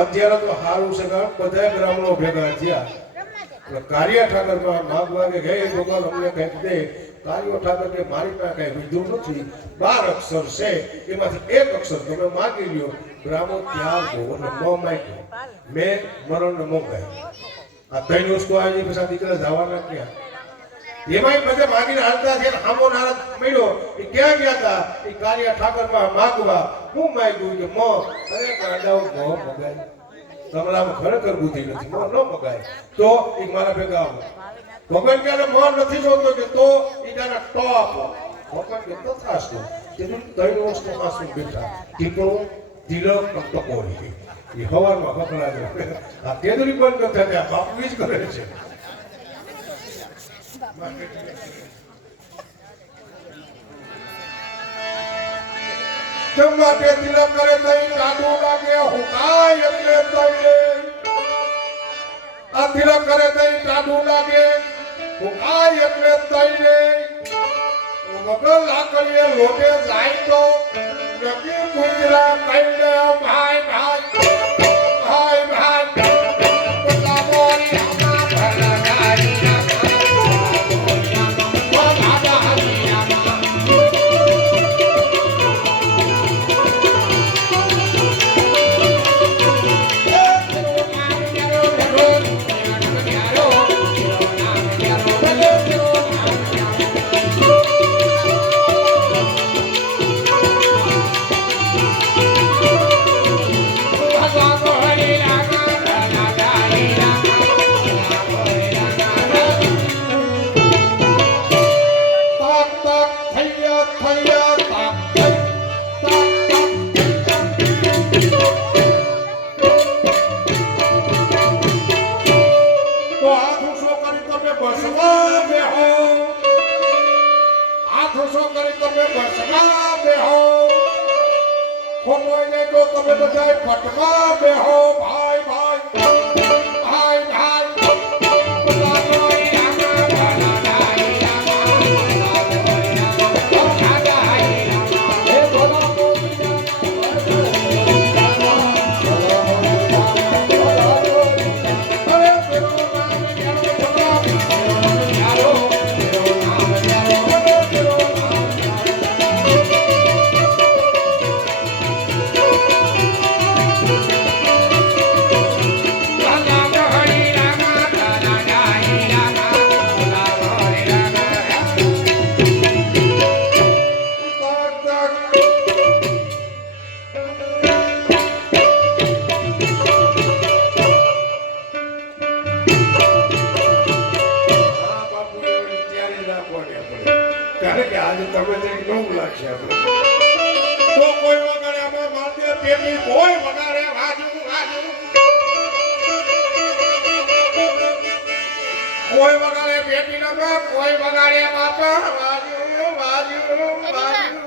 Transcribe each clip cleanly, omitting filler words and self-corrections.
અત્યારે તો હારું છે કે બધા બ્રાહ્મણો ભેગા થયા કાર્ય ઠાકર માં માગવા કે હે ભગવાન અમને કંઈક દે. કાર્યો ઠાકર કે મારી પાસે કઈ વિધું નથી, 12 અક્ષર છે, એમાંથી એક અક્ષર તમે માગી લ્યો. બ્રાહ્મણ ત્યાં ગયો ન માગ્યો, મેં મરણ મોગાય. આ 3 વસ્તુ આવી પછી દીકરા જવાના ક્યાં? એમાંય બધા માગીને હાલતા છે. આમો નારદ મળ્યો, એ ક્યાં ગયા હતા? એ કાર્ય ઠાકર માં માગવા. હું માગ્યું કે મો, અરે ગાડાઓ મો મગાય, તમારામાં ખરેખર બુદ્ધિ નથી, મો ન મગાય. તો એ મારા ભેગા આવો. ભગવાન ક્યારે મો નથી જોતો કે તો એ ક્યારે ટો આપો. ભગવાન કે તો થાસ તો તેનું 3 વસ્તુ આસુ બેઠા, ટીપો તિલક ટકોરી. એ હવારમાં પકડા છે. આ કેદરી બંધ ન થાય, આ બાપવી જ કરે છે. માટે તિલક કરે તઈ જાદુ લાગે, હુકાય એટલે તઈ. આ તિલક કરે તઈ જાદુ લાગે, હુકાય એટલે તઈ. વગર લાકડીએ લોટે જાય તો નકી ગુજરા કઈને ભાઈ ભાઈ ભાઈ ભાઈ બધા મોરી આમાં ભલા ગાડી. તમે બધા પટમાં બેહો ભાઈ ભાઈ ભાઈ ભાઈ. કારણ કે આજે તમે જઈ નવું લાગશે આપણે તો કોઈ વગાડે આમાં મારતે પેટી કોઈ વગાડે વાજુ વાજુ કોઈ વગાડે પેટી નકા કોઈ વગાડે બાપા વાજુ વાજુ વાજુ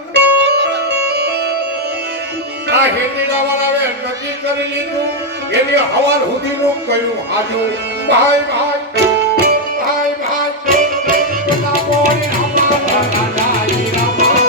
આ હિન્દીના વાળાએ નક્કી કરી લીધું એની હવાલ સુધીનું કહ્યું હાજુ ભાઈ ભાઈ ભાઈ ભાઈ બોલે હમા રાજાઈ રામા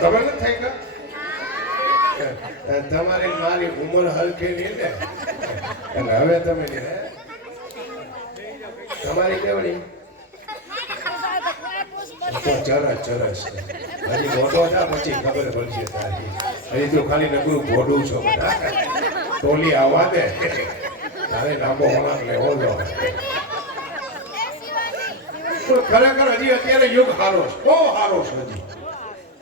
તમે નથી થઈ ગયા તમારી મારી ઉંમર હલકી નહીં ને અને હવે તમે તમારી કેવડી તો ચરસ ચરસ હજી મોટો થા પછી ખબર પડશે તારી હજી તો ખાલી નકરું ભોડું છો બધા ટોલી આવવા દે તારે લાંબો હોનાર લેવો જો ખરેખર હજી અત્યારે યુગ સારો છે બહુ સારો છે હજી